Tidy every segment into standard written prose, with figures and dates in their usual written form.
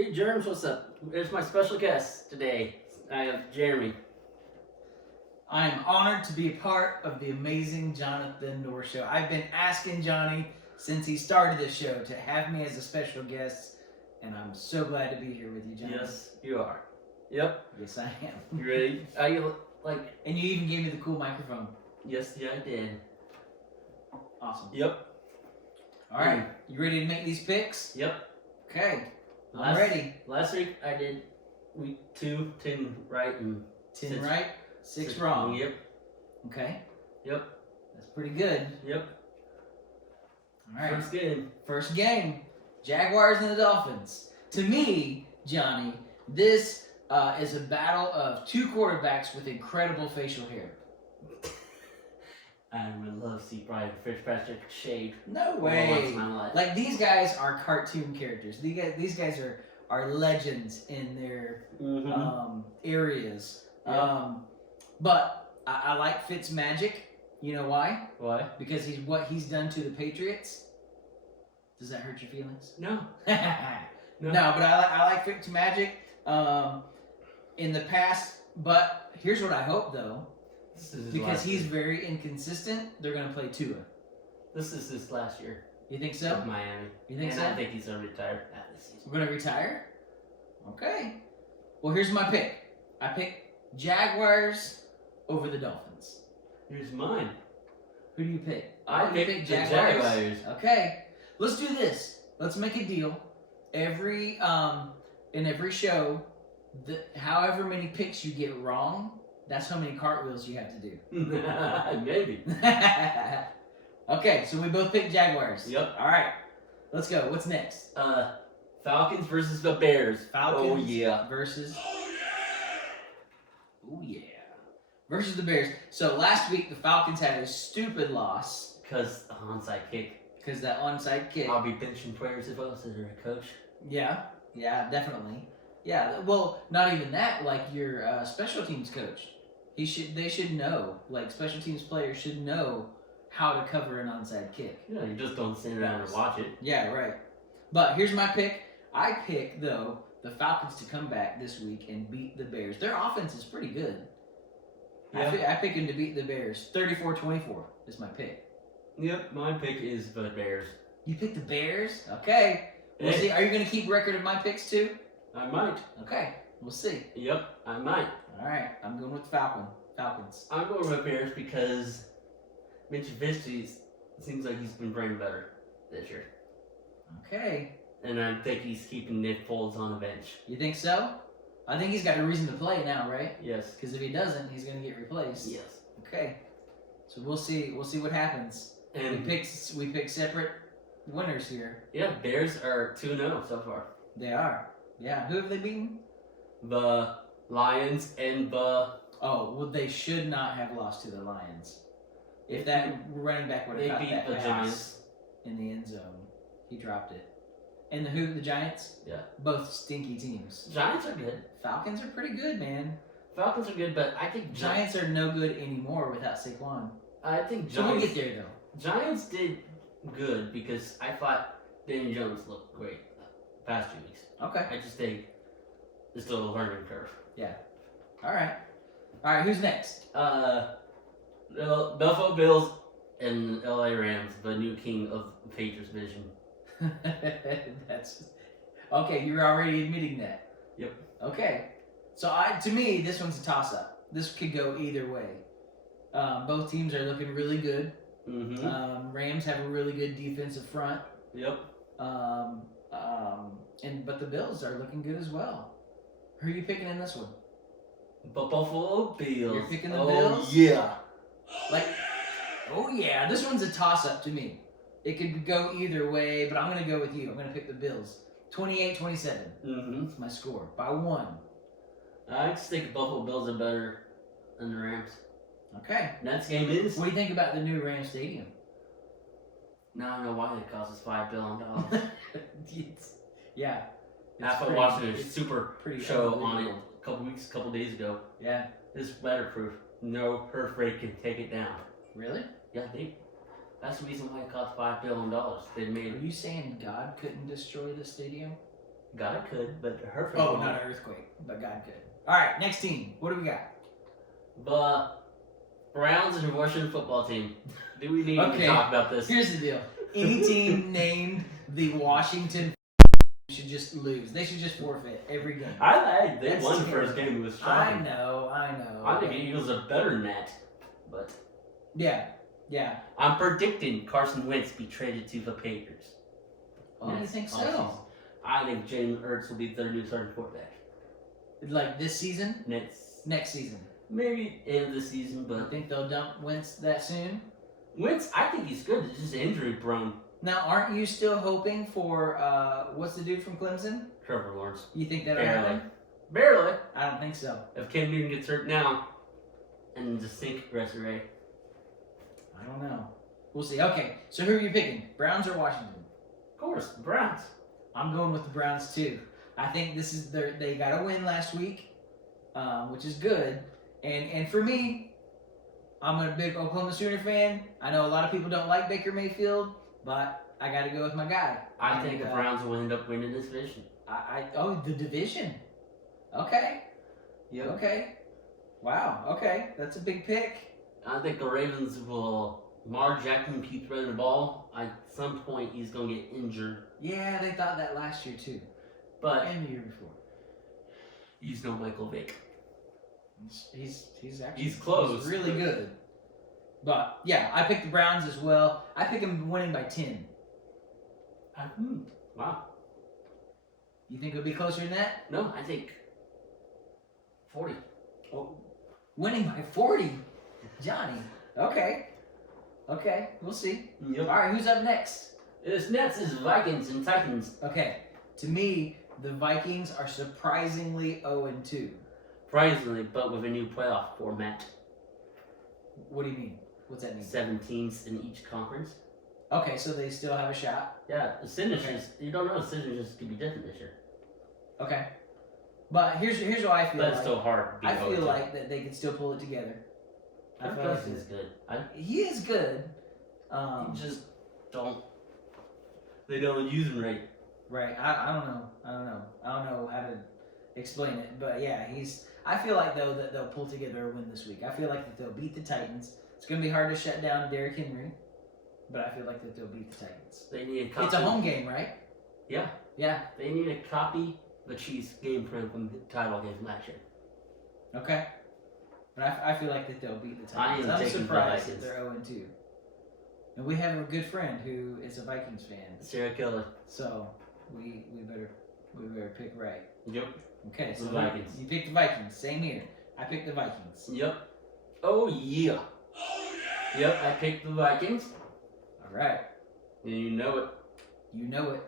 Hey, Germs, what's up? There's my special guest today. I have Jeremy. I am honored to be a part of the amazing Jonathan Dorr Show. I've been asking Johnny since he started this show to have me as a special guest, and I'm so glad to be here with you, Johnny. Yes, you are. Yep. Yes, I am. You ready? And you even gave me the cool microphone. Yes, yeah, I did. Awesome. Yep. All right, you ready to make these picks? Yep. Okay, I'm ready. Last week I did week 2, 10 right and 10 right, 6 wrong. Yep. Okay. Yep. That's pretty good. Yep. All right. First game. Jaguars and the Dolphins. To me, Johnny, this is a battle of two quarterbacks with incredible facial hair. I would love to see Brian Fitzpatrick shaved. No way. Like, these guys are cartoon characters. These guys are legends in their areas. Yeah. But I like Fitz magic. You know why? Why? Because what he's done to the Patriots. Does that hurt your feelings? No. No, but I like Fitz magic in the past. But here's what I hope, though. Because he's very inconsistent, they're going to play Tua. This is his last year. You think so? With Miami. You think so? I think he's going to retire after this season. We're going to retire? Okay. Well, here's my pick. I pick Jaguars over the Dolphins. Here's mine. Who do you pick? I pick the Jaguars. Okay. Let's do this. Let's make a deal. In every show, however many picks you get wrong, that's how many cartwheels you have to do. Maybe. Okay, so we both picked Jaguars. Yep. All right. Let's go. What's next? Falcons versus the Bears. Falcons Oh, yeah. versus... Oh, yeah. Versus the Bears. So last week, the Falcons had a stupid loss. Because the onside kick. Because that onside kick. I'll be benching players if I was their coach. Yeah. Yeah, definitely. Yeah, well, not even that. Like, your special teams coach. They should know. Like, special teams players should know how to cover an onside kick. Yeah, you just don't stand around and watch it. Yeah, right. But here's my pick. I pick, though, the Falcons to come back this week and beat the Bears. Their offense is pretty good. Yeah. I pick them to beat the Bears. 34-24 is my pick. Yep, my pick is the Bears. You pick the Bears? Okay. We'll see. Are you going to keep record of my picks, too? I might. Okay. We'll see. Yep, I might. All right. I'm going with Falcons. I'm going with Bears because Mitch Trubisky seems like he's been playing better this year. Okay. And I think he's keeping Nick Foles on the bench. You think so? I think he's got a reason to play now, right? Yes. Because if he doesn't, he's going to get replaced. Yes. Okay. So we'll see. We'll see what happens. And we pick separate winners here. Yeah, Bears are 2-0 so far. They are. Yeah. Who have they beaten? The Lions and the... Oh, well, they should not have lost to the Lions. If that running back would have caught that the pass Giants in the end zone, he dropped it. And the Giants? Yeah. Both stinky teams. Giants are good. Falcons are pretty good, man. Falcons are good, but I think Giants are no good anymore without Saquon. I think Giants... So we'll get there, though. Giants did good because I thought Daniel Jones looked great the past 2 weeks. Okay. I just think it's still a learning curve. Yeah. All right. Who's next? Buffalo Bills and LA Rams, the new king of Patriots vision. That's okay. You're already admitting that. Yep. Okay. So to me, this one's a toss-up. This could go either way. Both teams are looking really good. Mm-hmm. Rams have a really good defensive front. Yep. But the Bills are looking good as well. Who are you picking in this one? Buffalo Bills. You're picking the Bills? Yeah. Oh yeah. This one's a toss-up to me. It could go either way, but I'm going to go with you. I'm going to pick the Bills. 28-27. Mm-hmm. That's my score. By 1. I just think the Buffalo Bills are better than the Rams. Okay. Next game is... What do you think about the new Rams Stadium? Now I know why it costs us $5 billion. Yeah. After watching a super show on it a couple days ago. Yeah. It's weatherproof. No earthquake can take it down. Really? Yeah, that's the reason why it cost $5 billion. They made. Are you saying God couldn't destroy the stadium? God could, but her. Oh, not an earthquake, but God could. All right, next team. What do we got? The Browns and Washington football team. Do we need Okay. to talk about this? Here's the deal. Any team named the Washington should just lose. They should just forfeit every game. They That's won the terrible. first game. It was I shocking. know. I think the Eagles are better than that. But Yeah. I'm predicting Carson Wentz be traded to the Patriots. Oh, you think offseason. so? I think Jalen Hurts will be their new starting quarterback. Like this season? Next season. Maybe end of the season, You but think they'll dump Wentz that soon? Wentz, I think he's good. He's just injury prone. Now, aren't you still hoping for what's the dude from Clemson? Trevor Lawrence. You think that'll Barely. happen? Barely. I don't think so. If Cam Newton gets hurt now, and just sink the rest of the way. I don't know. We'll see. Okay, so who are you picking? Browns or Washington? Of course, the Browns. I'm going with the Browns too. I think this is they got a win last week, which is good. And for me, I'm a big Oklahoma Sooner fan. I know a lot of people don't like Baker Mayfield, but I got to go with my guy. I think the Browns will end up winning this division. The division. Okay. Yep. Okay. Wow. Okay, that's a big pick. I think the Ravens will. Lamar Jackson keeps running the ball. At some point, he's going to get injured. Yeah, they thought that last year too, But and the year before. he's no Michael Vick. He's actually He's close. He's really good. But yeah, I picked the Browns as well. I pick them winning by 10. Wow. You think it'll be closer than that? No, I think 40. Oh, winning by 40, Johnny. Okay, we'll see. Yep. All right, who's up next? This next is Vikings and Titans. Okay, to me, the Vikings are surprisingly 0-2. Surprisingly, but with a new playoff format. What do you mean? What's that mean? 7 teams in each conference. Okay, so they still have a shot. Yeah, the signatures. You don't know the signatures could be different this year. Okay, but here's what I feel. But it's like. still hard. I feel like that they can still pull it together. Kirk Cousins is good. He is good. You just don't. They don't use him right. Right. I don't know. I don't know how to explain it, but yeah, I feel like though that they'll pull together a win this week. I feel like that they'll beat the Titans. It's gonna be hard to shut down Derrick Henry, but I feel like that they'll beat the Titans. They need a copy. It's a home game, right? Yeah. Yeah. They need to copy the Chiefs game plan from the title game last year. Okay. But I feel like that they'll beat the I Titans. am I'm taking the surprised that Vikings. they're 0-2. And we have a good friend who is a Vikings fan, Sarah Killer. so we better pick right. Yep. Okay, so The Vikings. You picked the Vikings. Same here. I picked the Vikings. Yep. Oh yeah. Yep, I picked the Vikings. All right. And you know it. You know it.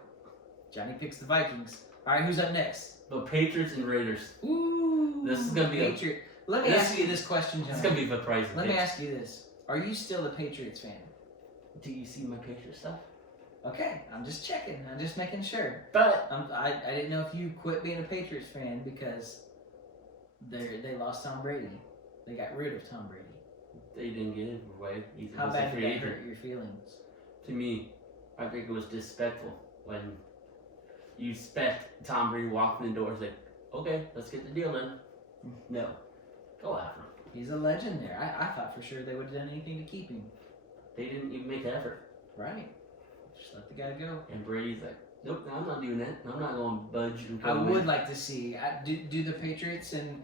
Johnny picks the Vikings. All right, who's up next? The Patriots and Raiders. Ooh. This is gonna be Patriot. Let me ask you this question, Johnny. It's gonna be surprising. Let me ask you this. Are you still a Patriots fan? Do you see my Patriots stuff? Okay, I'm just checking. I'm just making sure. But I didn't know if you quit being a Patriots fan because they lost Tom Brady. They got rid of Tom Brady. they didn't get it away. How bad did that hurt your feelings? To me, I think it was disrespectful when you expect Tom Brady walking in the doors like, okay, let's get the deal done. No, go after him. He's a legend there. I thought for sure they would have done anything to keep him. They didn't even make the effort. Right. Just let the guy go. And Brady's like, nope, no, I'm not doing that. I'm not going to budge. And I would like to see. Do the Patriots and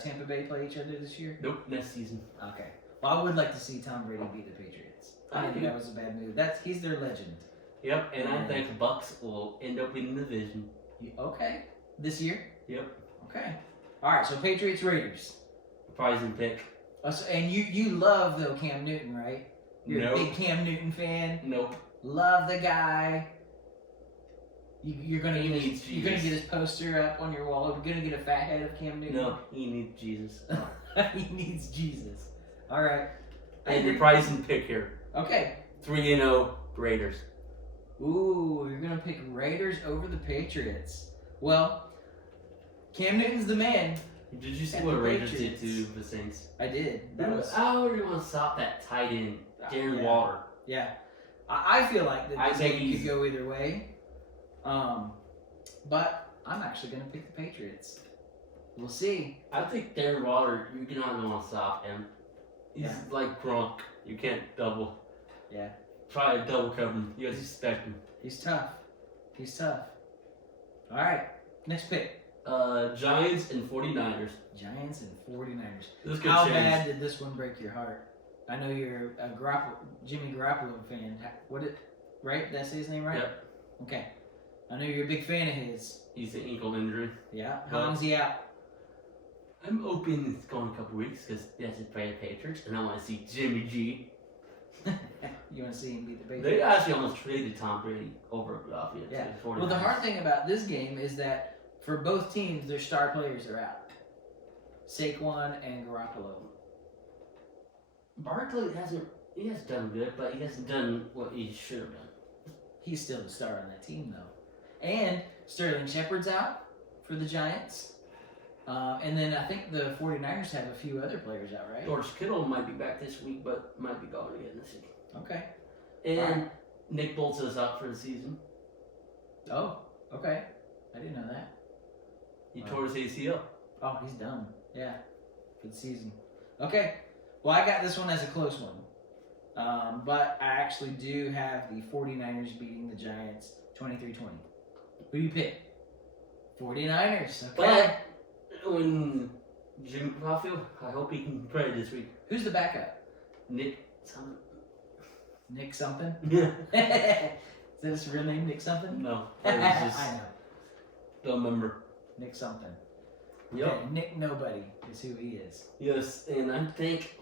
Tampa Bay play each other this year? Nope, next season. Okay. Well, I would like to see Tom Brady beat the Patriots. I think that was a bad move. He's their legend. Yep, and I think the Bucks will end up winning the division. Okay. This year? Yep. Okay. All right. So Patriots Raiders. Surprising pick. And you love though Cam Newton, right? You're Nope. a big Cam Newton fan. Nope. Love the guy. You're gonna He get needs you're gonna Jesus. get his poster up on your wall. You're gonna get a fat head of Cam Newton. No, he needs Jesus. He needs Jesus. All right. And the surprising pick here. Okay. 3-0 Raiders. Ooh, you're gonna pick Raiders over the Patriots. Well, Cam Newton's the man. Did you see And what the Raiders did Patriots. to the Saints? I did. That was How do you want to stop that tight end, Darren yeah. Waller? Yeah. I feel like that I this think game could he's- go either way. But I'm actually going to pick the Patriots. We'll see. I think Darren Waller, you cannot want to stop him. He's like Gronk. You can't try to double cover him. You guys expect him. He's tough. All right, next pick. Giants and 49ers. Giants and 49ers. This could How change. bad did this one break your heart? I know you're a Jimmy Garoppolo fan. Right? Did I say his name right? Yep. Okay. I know you're a big fan of his. He's an ankle injury. Yeah. How long is he out? I'm hoping it's going a couple weeks because he has to play the Patriots, and I want to see Jimmy G. You want to see him beat the Patriots? They actually almost traded Tom Brady over Philadelphia. Yeah. To the 49ers. Well, the hard thing about this game is that for both teams, their star players are out. Saquon and Garoppolo. Barkley he has done good, but he hasn't done what he should have done. He's still the star on that team, though. And Sterling Shepard's out for the Giants. And then I think the 49ers have a few other players out, right? George Kittle might be back this week, but might be gone again this week. Okay. And Nick Bolsa's out for the season. Oh, okay. I didn't know that. He tore his ACL. Oh, he's done. Yeah, for the season. Okay. Well, I got this one as a close one. But I actually do have the 49ers beating the Giants 23-20. Who do you pick? 49ers. Okay. But when Jimmy Garoppolo, I hope he can play this week. Who's the backup? Nick something. Nick something? Yeah. Is that his real name, Nick something? No. I Just know. don't remember. Nick something. Yep. Okay, Nick Nobody is who he is. Yes, and I think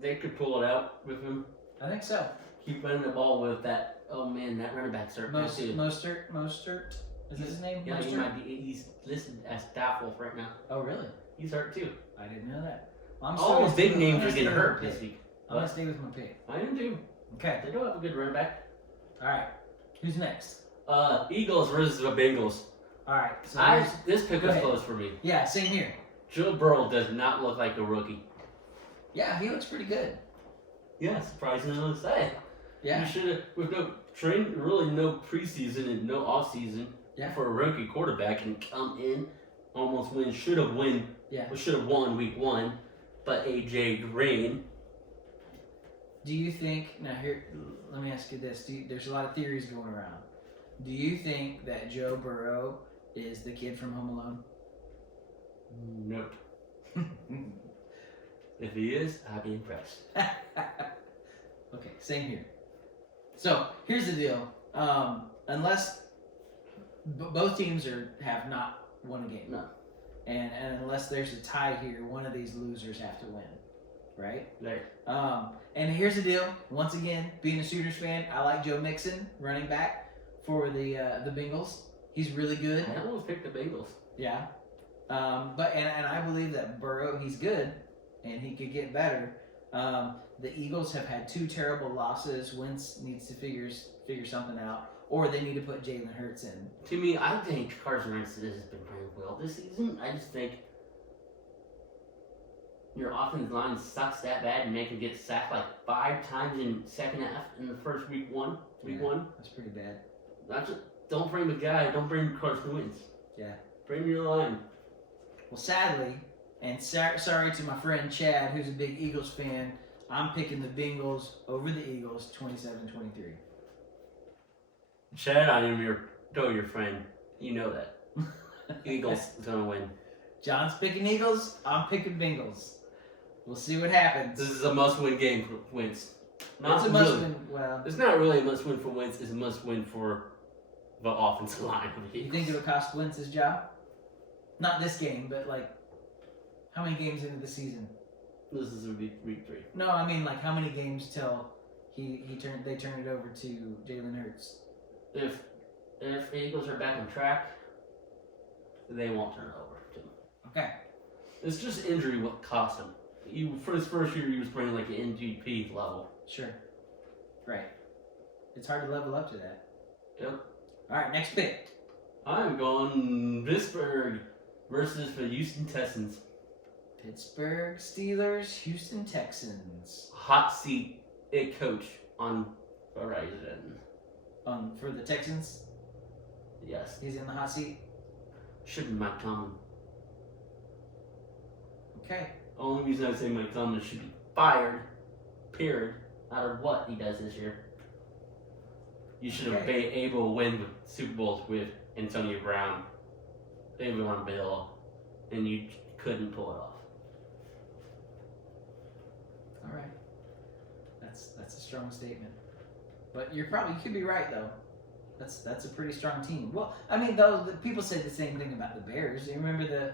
they could pull it out with him. I think so. Keep running the ball with that. Oh man, that running back's hurt. Mostert? Is that his name? Yeah, he Mostert? might be. He's listed as doubtful right now. Oh, really? He's hurt too. I didn't know that. Well, All the big names are getting with hurt my this pick. week. I'm going to stay with my pick. I am too. Okay. They don't have a good running back. All right. Who's next? Eagles versus the Bengals. All right. So this pick Go was ahead. close for me. yeah, same here. Joe Burrow does not look like a rookie. Yeah, he looks pretty good. Yeah, surprisingly to say. Yeah. You should have, with really no preseason and no offseason for a rookie quarterback and come in, almost win, should have won week 1, but AJ Green. Do you think, now here, let me ask you this. There's a lot of theories going around. Do you think that Joe Burrow is the kid from Home Alone? Nope. If he is, I'd be impressed. Okay, same here. So here's the deal. Unless both teams have not won a game, No. and unless there's a tie here, one of these losers have to win, right? Right. And here's the deal. Once again, being a Sooners fan, I like Joe Mixon, running back for the Bengals. He's really good. I almost picked the Bengals. Yeah. But I believe that Burrow, he's good, and he could get better. The Eagles have had 2 terrible losses. Wentz needs to figure something out, or they need to put Jalen Hurts in. To me, I think Carson Wentz has been playing well this season. I just think your offensive line sucks that bad and they can get sacked like 5 times in second half in the first week one. That's pretty bad. Don't bring the guy. Don't bring Carson Wentz. Yeah. Bring your line. Well, sadly, and sorry to my friend Chad, who's a big Eagles fan, I'm picking the Bengals over the Eagles, 27-23. Chad, I am your friend. You know that. Eagles is gonna win. John's picking Eagles. I'm picking Bengals. We'll see what happens. This is a must-win game for Wentz. It's a must-win. Well, it's not really a must-win for Wentz. It's a must-win for the offensive line of the you Eagles. think it'll cost Wentz his job? Not this game, but like, how many games into the season? This is week 3. No, I mean like how many games till they turn it over to Jalen Hurts? If the Eagles are back on track, they won't turn it over to him. Okay. It's just injury what cost him. For his first year, he was playing like an MVP level. Sure. Right. It's hard to level up to that. Yep. All right, next pick. I'm going Pittsburgh versus the Houston Texans. Pittsburgh Steelers, Houston Texans. Hot seat coach on Verizon. For the Texans, Yes. he's in the hot seat. should be Mike Tomlin. Okay. Only reason I say Mike Tomlin should be fired, period, no matter what he does this year. You should have been able to win with Super Bowls with Antonio Brown, Le'Veon Bell, and you couldn't pull it off. All right. That's a strong statement. But you could be right though. That's a pretty strong team. Well, I mean, though, people say the same thing about the Bears. You remember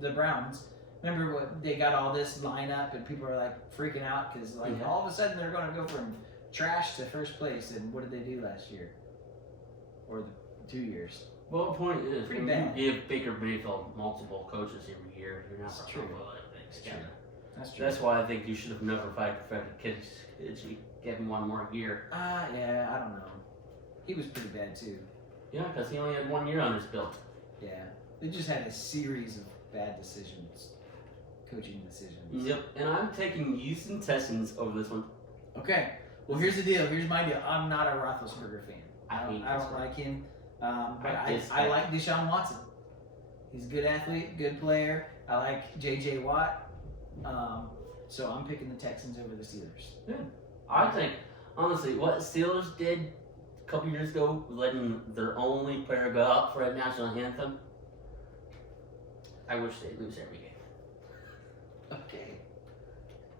the Browns. Remember what they got all this lineup and people are like freaking out because all of a sudden they're going to go from trash to first place. And what did they do last year? Or the 2 years? Well, the point is, pretty when bad. you give Baker Mayfield multiple coaches every year, you're not going to win things. That's true. That's why I think you should have never fired Fred Kids. Give him one more year. Yeah, I don't know. He was pretty bad too. Yeah, because he only had 1 year on his belt. Yeah, they just had a series of bad decisions, coaching decisions. Yep, and I'm taking Houston Texans over this one. Okay, well here's the deal. Here's my deal. I'm not a Roethlisberger fan. I don't like him. But I like Deshaun Watson. He's a good athlete, good player. I like J.J. Watt. So I'm picking the Texans over the Steelers. Yeah. I think, honestly, what Steelers did a couple years ago, letting their only player go out for a national anthem, I wish they'd lose every game. Okay.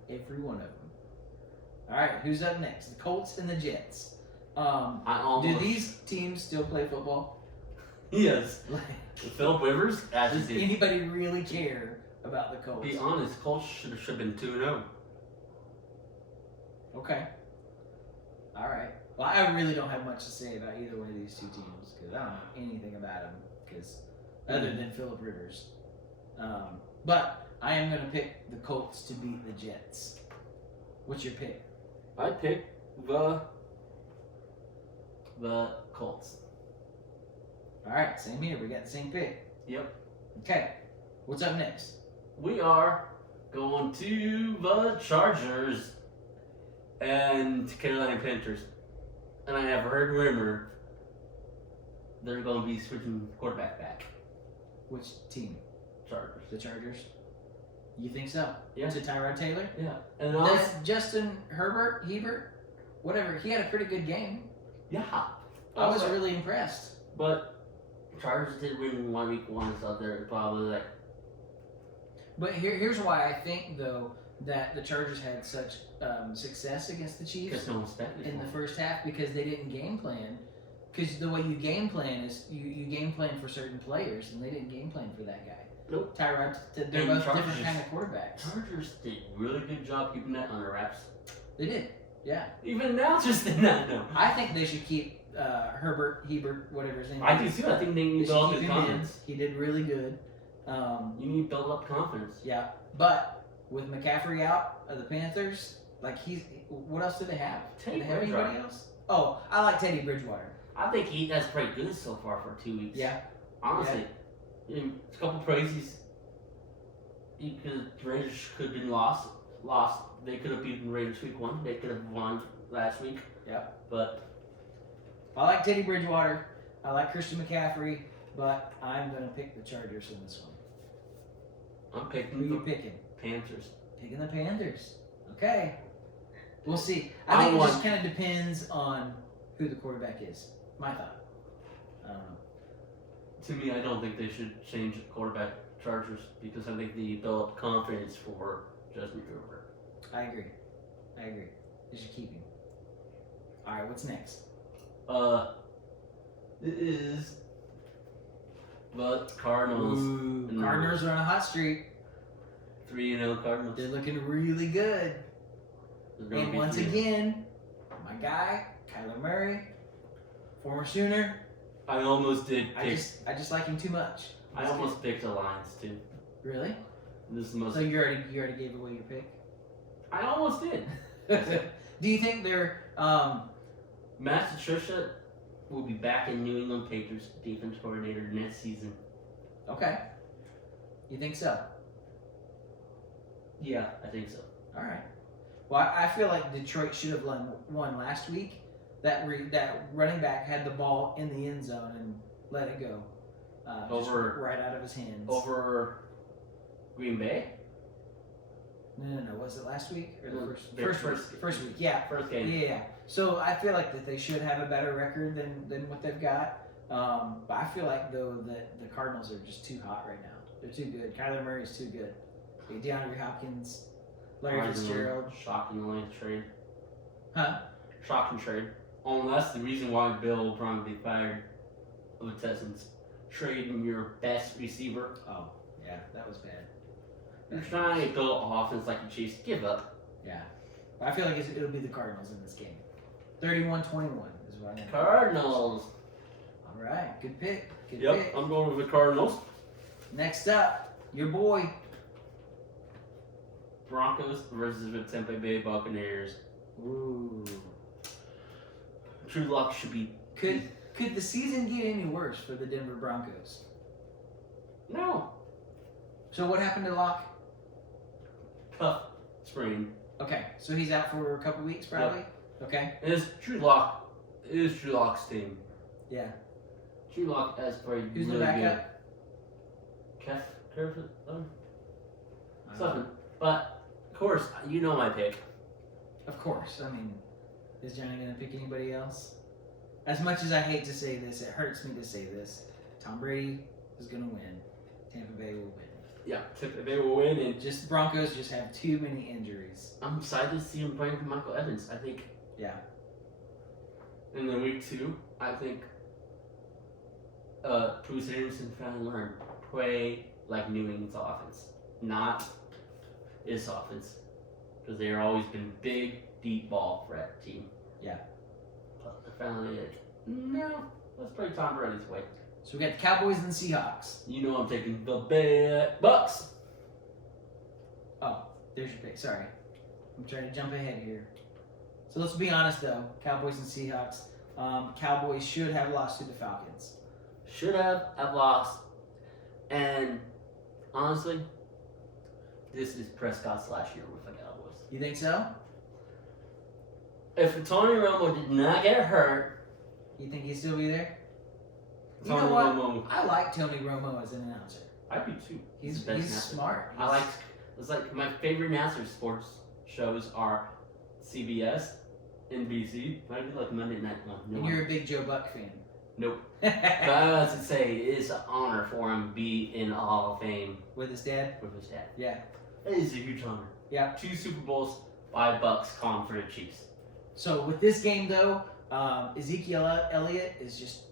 Every one of them. All right, who's up next? The Colts and the Jets. Do these teams still play football? Yes. Philip Rivers? Does anybody really care about the Colts? Be honest, Colts should have been 2-0. Okay. All right. Well, I really don't have much to say about either one of these two teams because I don't know anything about them other than Philip Rivers. But I am going to pick the Colts to beat the Jets. What's your pick? I pick the Colts. All right, same here. We got the same pick. Yep. Okay. What's up next? We are going to the Chargers and Carolina Panthers. And I have heard rumor they're going to be switching quarterback back. Which team? Chargers. The Chargers? You think so? Yeah. To Tyrod Taylor? Yeah. And that Justin Hebert, whatever, he had a pretty good game. Yeah. I was really impressed. But Chargers did win week 1, so they're probably like... But here's why I think, though, that the Chargers had such success against the Chiefs in the first half because they didn't game plan. Because the way you game plan is you game plan for certain players, and they didn't game plan for that guy. Nope. Tyrod, they're both different kind of quarterbacks. Chargers did a really good job keeping that under wraps. They did, yeah. Even announcers did not know. I think they should keep Hebert, whatever his name is. I do too. I think they need to build up his confidence. He did really good. You need to build up confidence. Yeah, but with McCaffrey out of the Panthers, what else do they have? Teddy do they have Bridgewater. anybody else? Oh, I like Teddy Bridgewater. I think he has played good so far for 2 weeks. Yeah. Honestly, in a couple praises. The Raiders could have been lost. They could have beaten the Raiders week 1. They could have won last week. Yep. But I like Teddy Bridgewater. I like Christian McCaffrey. But I'm going to pick the Chargers in this one. I'm picking Who are you picking? Panthers. Picking the Panthers. Okay. We'll see. I think it just kind of depends on who the quarterback is. My thought. I don't know. To me, I don't think they should change the quarterback Chargers because I think they build up confidence for Justin Herbert. I agree. They should keep him. All right, what's next? It is the Cardinals. Ooh, Cardinals are on a hot streak. 3-0 Cardinals. They're looking really good. And once again, my guy, Kyler Murray, former Sooner. I almost did pick. I just like him too much. I almost picked the Lions too. Really? This is the most. So you already gave away your pick? I almost did. Do you think they're Matt Patricia will be back in New England Patriots defense coordinator next season? Okay. You think so? Yeah, I think so. All right. Well, I feel like Detroit should have won last week. That running back had the ball in the end zone and let it go. right out of his hands. Over Green Bay? No. Was it last week or the first week? Yeah, first game. Yeah. So I feel like that they should have a better record than what they've got. But I feel like though that the Cardinals are just too hot right now. They're too good. Kyler Murray's too good. DeAndre Hopkins, Larry Fitzgerald. Shockingly trade. Huh? Shocking trade. That's the reason why Bill will probably be fired of the Texans. Trading your best receiver. Oh, yeah, that was bad. You're trying to build an offense like the Chiefs. Give up. Yeah. I feel like it'll be the Cardinals in this game. 31-21 is what I know. Cardinals. All right, good pick. Good pick. I'm going with the Cardinals. Next up, your boy. Broncos versus the Tampa Bay Buccaneers. Ooh. Drew Lock should be. Could the season get any worse for the Denver Broncos? No. So what happened to Locke? Cuff sprain. Okay, so he's out for a couple weeks probably? Yep. Okay. It is Drew Lock. It is Drew Lock's team. Yeah. Drew Lock has played Who's really the backup? Good. Something. But, of course, you know my pick. Of course. I mean, is Johnny going to pick anybody else? As much as I hate to say this, it hurts me to say this. Tom Brady is going to win. Tampa Bay will win. Yeah, Tampa Bay will win. And just Broncos just have too many injuries. I'm excited to see him playing for Michael Evans. I think. Yeah. And then week 2, I think Bruce Anderson finally learned play like New England's offense, not his offense, because they've always been big, deep ball threat team. Yeah. But they finally did. No, let's play Tom Brady's way. So we got the Cowboys and the Seahawks. You know I'm taking the Bucks. Oh, there's your pick. Sorry. I'm trying to jump ahead here. So let's be honest, though. Cowboys and Seahawks. Cowboys should have lost to the Falcons. Should have lost. And honestly, this is Prescott's last year with the Cowboys. You think so? If Tony Romo did not get hurt, you think he'd still be there? You Tony know what? Romo. I like Tony Romo as an announcer. I do too. He's smart. It's like my favorite announcer sports shows are CBS, NBC. I do like Monday Night. No, and you're a big Joe Buck fan. Nope. But I was to say it's an honor for him to be in the Hall of Fame with his dad. With his dad. Yeah. It is a huge honor. Yeah. 2 Super Bowls, 5 Bucks, calm for the Chiefs. So with this game though, Ezekiel Elliott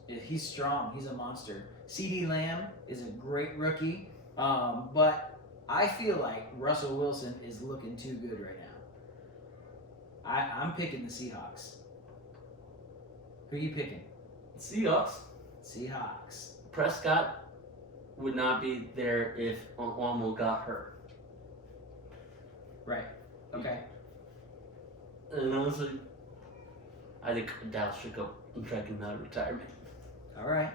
he's strong. He's a monster. CeeDee Lamb is a great rookie. But I feel like Russell Wilson is looking too good right now. I'm picking the Seahawks. Who are you picking? Seahawks. Prescott would not be there if Onwenu got hurt. Right. Okay. And honestly, I think Dallas should go and try to get out of retirement. All right.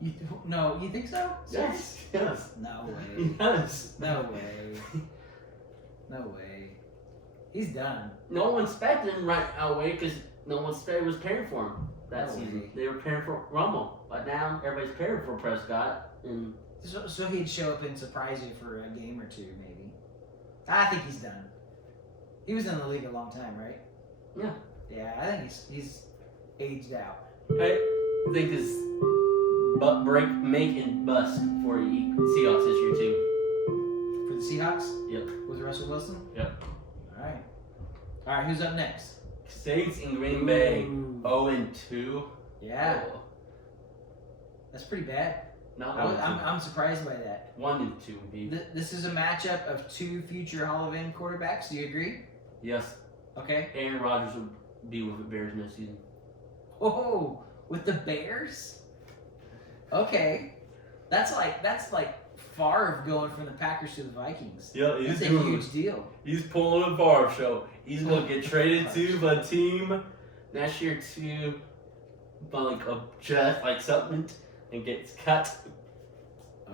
You think so? Yes. No way. Yes. No way. No way. He's done. No one expected him right away because no one was paying for him that season. Way. They were paying for Romo, but now everybody's paying for Prescott. And so he'd show up and surprise you for a game or two, maybe. I think he's done. He was in the league a long time, right? Yeah. Yeah, I think he's aged out. I think this make and bust for the Seahawks this year too. For the Seahawks? Yep. With Russell Wilson? Yep. All right, who's up next? Saints in Green Bay, 0-2. Yeah. Oh. That's pretty bad. No, I'm surprised by that. 1-2 would be. This is a matchup of 2 future Hall of Fame quarterbacks. Do you agree? Yes. Okay. Aaron Rodgers will be with the Bears next season. Oh, with the Bears? Okay. That's like Favre going from the Packers to the Vikings. Yeah, that's a huge deal. He's pulling a Favre show. He's gonna get traded to the team next year to like a jet, like something, and gets cut.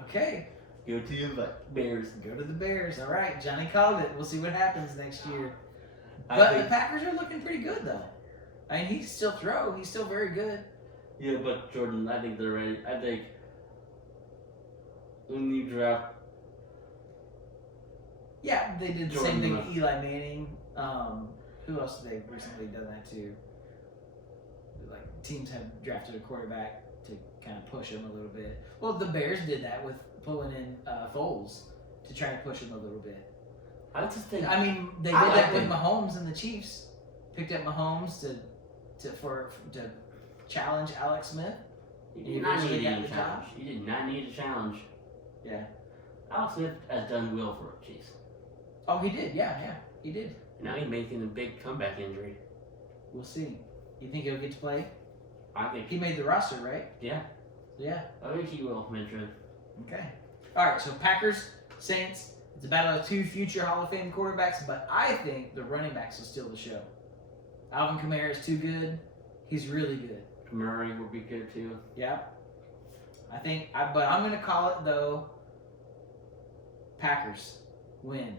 Okay. Go to the Bears. Go to the Bears. All right, Johnny called it. We'll see what happens next year. But the Packers are looking pretty good, though. I mean, he can still throw. He's still very good. Yeah, but Jordan, I think they're ready. I think when you draft. Yeah, they did the Jordan same thing Love. with Eli Manning. Who else have they recently done that to? Like teams have drafted a quarterback to kind of push him a little bit. Well, the Bears did that with pulling in Foles to try to push him a little bit. I just think. I mean, they did that with Mahomes and the Chiefs. Picked up Mahomes to challenge Alex Smith. You did not need a challenge. You did not need a challenge. Yeah. Alex Smith has done well for the Chiefs. Oh, he did. Yeah, he did. Now he's making a big comeback injury. We'll see. You think he'll get to play? I think he made the roster, right? Yeah. Yeah. I think he will eventually. Okay. All right. So Packers, Saints. It's a battle of two future Hall of Fame quarterbacks, but I think the running backs will steal the show. Alvin Kamara is too good. He's really good. Murray will be good too. Yeah. But I'm going to call it though. Packers win.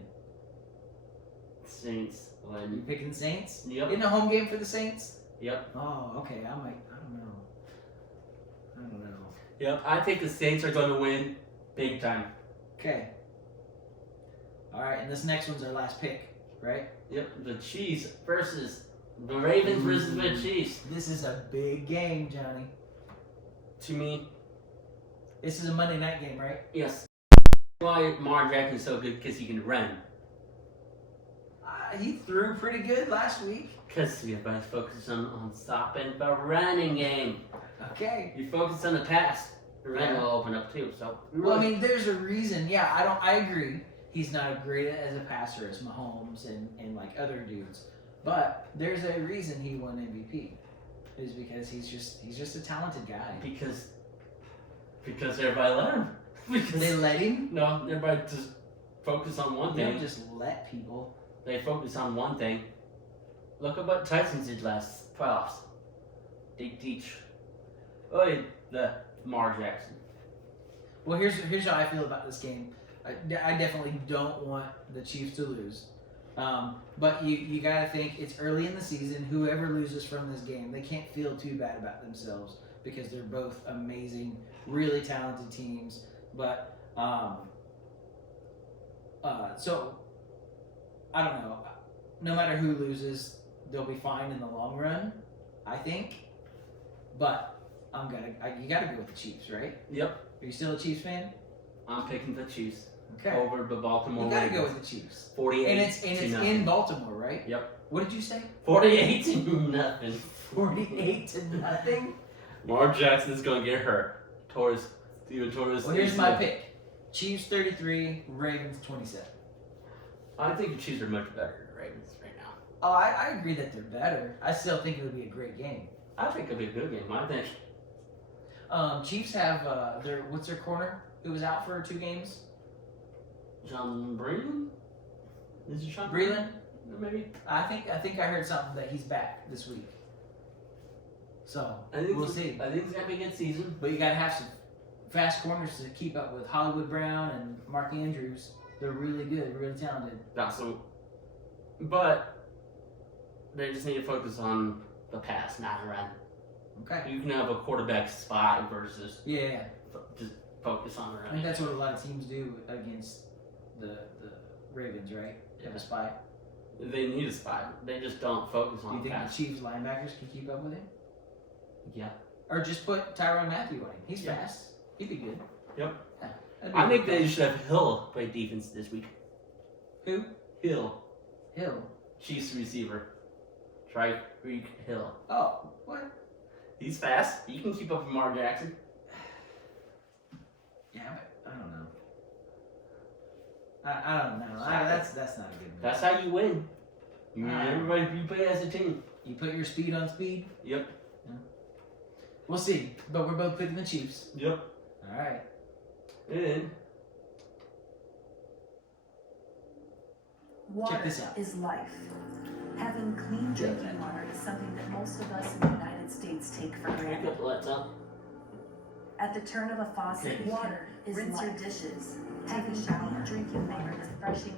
Saints win. You picking the Saints? Yep. In a home game for the Saints? Yep. Oh, okay. I don't know. Yep. I think the Saints are going to win big time. Okay. All right, and this next one's our last pick, right? Yep. The Chiefs versus the Ravens versus the Chiefs. This is a big game, Johnny. To me. This is a Monday night game, right? Yes. Why Lamar Jackson is so good? Because he can run. He threw pretty good last week. Because everybody's focused on stopping the running game. Okay. You focus on the pass, the run will open up too. So. Well, I mean, there's a reason. Yeah, I agree. He's not as great as a passer as Mahomes and like other dudes, but there's a reason he won MVP. Is because he's just a talented guy. Because everybody let him. Because they let him? No, everybody just focus on one thing. They don't just let people. They focus on one thing. Look at what Tyson did last playoffs. They teach. Oh, the Lamar Jackson. Well, here's how I feel about this game. I definitely don't want the Chiefs to lose. But you got to think it's early in the season. Whoever loses from this game, they can't feel too bad about themselves because they're both amazing, really talented teams. But so I don't know. No matter who loses, they'll be fine in the long run, I think. But you got to go with the Chiefs, right? Yep. Are you still a Chiefs fan? I'm picking the Chiefs. Okay. Over the Baltimore. You gotta go with the Chiefs. 48. And it's in Baltimore, right? Yep. What did you say? 48-0. 48-0. Lamar Jackson's gonna get hurt. Well, here's my pick: Chiefs 33, Ravens 27. I think the Chiefs are much better than the Ravens right now. Oh, I agree that they're better. I still think it would be a great game. I think it'll be a good game. I think. Chiefs have what's their corner? Who was out for 2 games? John Breland? Is it John Breland? Maybe. I think I heard something that he's back this week. So we'll see. I think it's gonna be a good season. But you gotta have some fast corners to keep up with Hollywood Brown and Mark Andrews. They're really good, really talented. But they just need to focus on the pass, not the run. Okay. You can have a quarterback spot versus just focus on the run. I think that's what a lot of teams do against the Ravens, right? Have a spy. They need a spot. They just don't focus on. Do you think pass. the Chiefs linebackers can keep up with him? Yeah. Or just put Tyrann Mathieu on him. He's fast. He'd be good. Yep. Yeah, I think they should have Hill play defense this week. Who? Hill. Chiefs receiver. Tyreek Hill. Oh, what? He's fast. He can keep up with Lamar Jackson. Yeah, but I don't know. I don't know. That's not a good move. That's how you win. You play as a team. You put your speed on speed? Yep. Yeah. We'll see. But we're both picking the Chiefs. Yep. All right. And check this out. Is life. Having clean drinking water is something that most of us in the United States take for granted. At the turn of a faucet, water is rinse your dishes, take a shower, drinking water is refreshing.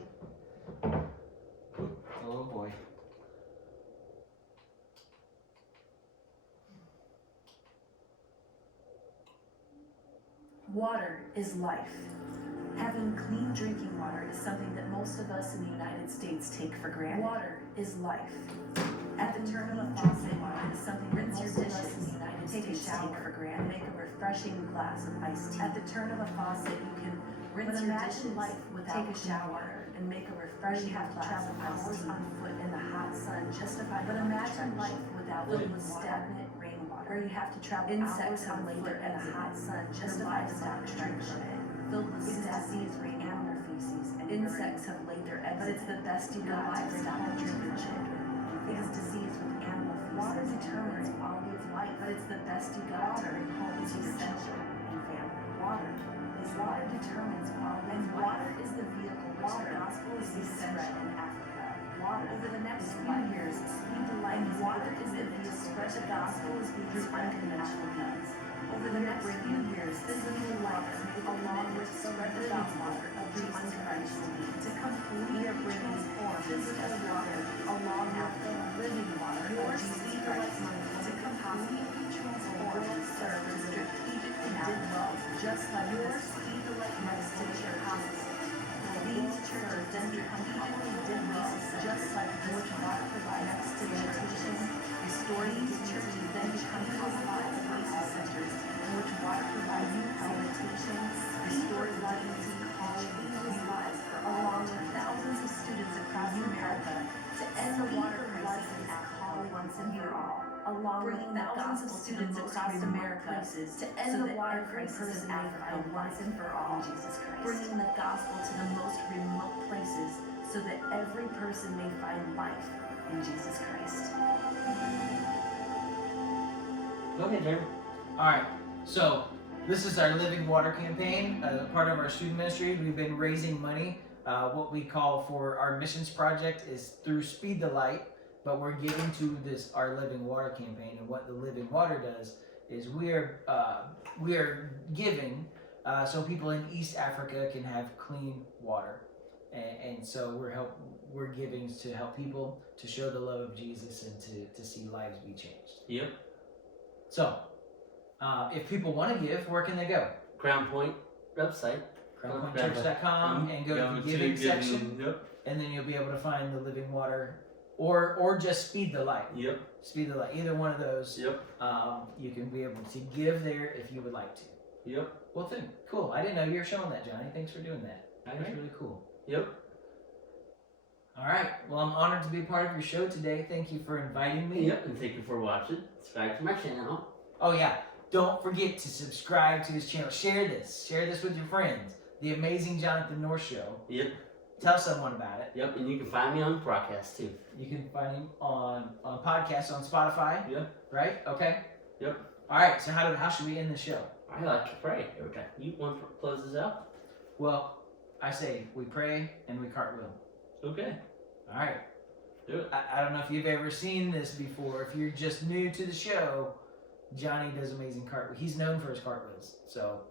Oh boy. Water is life. Having clean drinking water is something that most of us in the United States take for granted. Water is life. At the turn of a faucet, water is something that most of us in the United States take for granted. Make a refreshing glass of iced tea. At the turn of a faucet, you can rinse your dishes, life without take a shower, and make a refreshing glass of iced tea. On foot in the hot sun, justified. But imagine life without filled with stagnant rainwater, where you have to travel insects have laid their in the hot sun, justified without nutrition. Filled with disease, rain, animal feces, and insects have laid their eggs. But it's the best you got to bring up your children. It is disease with animal feces. Water determines quality of life, but it's the best you got to bring home is essential in family. Water determines quality, and water is the vehicle. Water gospel is essential in Africa. Water over the next few years, speed the light. Water is the vehicle. Spread the gospel is being spread in unconventional means. Over the next few years, this is the light along with spread the gospel of the unconventional means to completely bring forth physical water along with the living water of Jesus Christ to completely transform and serve as strategically did well, just like your speed the light next to your houses. These churches then strategically did well, just like which water provides next to your teaching. Restore these churches then become cosmopolitan centers in which water provides sanitation, restores lighting, changes lives for along with thousands of students across America to end the water crisis and alcohol once and for all. Along with thousands of students across America to end the water crisis in Africa once and for all. Jesus Christ. Bringing the gospel to the most remote places so that every person may find life in Jesus Christ. Go ahead, Jeremy. All right, so this is our Living Water campaign, part of our student ministry. We've been raising money. What we call for our missions project is through Speed the Light, but we're giving to this our Living Water campaign. And what the Living Water does is we are giving so people in East Africa can have clean water, and so we're giving to help people to show the love of Jesus and to see lives be changed. Yep. So, if people want to give, where can they go? Crown Point website. CrownPointChurch.com and go to the giving section. Yep. And then you'll be able to find the Living Water or just Speed the Light. Yep. Speed the Light. Either one of those. Yep. You can be able to give there if you would like to. Yep. Well, then, cool. I didn't know you were showing that, Johnny. Thanks for doing that. That's really cool. Yep. All right. Well, I'm honored to be part of your show today. Thank you for inviting me. Yep. And thank you for watching. Subscribe to my channel. Oh, yeah. Don't forget to subscribe to his channel. Share this. Share this with your friends. The Amazing Jonathan North Show. Yep. Tell someone about it. Yep. And you can find me on broadcast too. You can find him on podcasts on Spotify. Yep. Right? Okay. Yep. All right. So how should we end the show? I like to pray every time. You want to close this out? Well, I say we pray and we cartwheel. Okay. All right. Do it. I don't know if you've ever seen this before. If you're just new to the show, Johnny does amazing cartwheels. He's known for his cartwheels. So,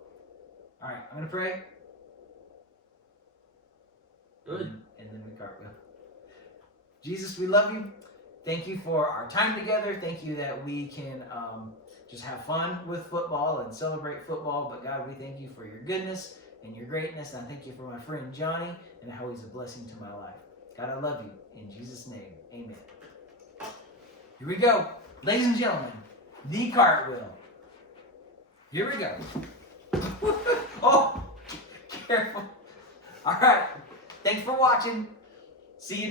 all right, I'm going to pray. Good. And then we cartwheel. Jesus, we love you. Thank you for our time together. Thank you that we can just have fun with football and celebrate football. But God, we thank you for your goodness and your greatness. And I thank you for my friend Johnny and how he's a blessing to my life. God, I love you. In Jesus' name, amen. Here we go. Ladies and gentlemen, the cartwheel. Here we go. Oh, careful. All right. Thanks for watching. See you.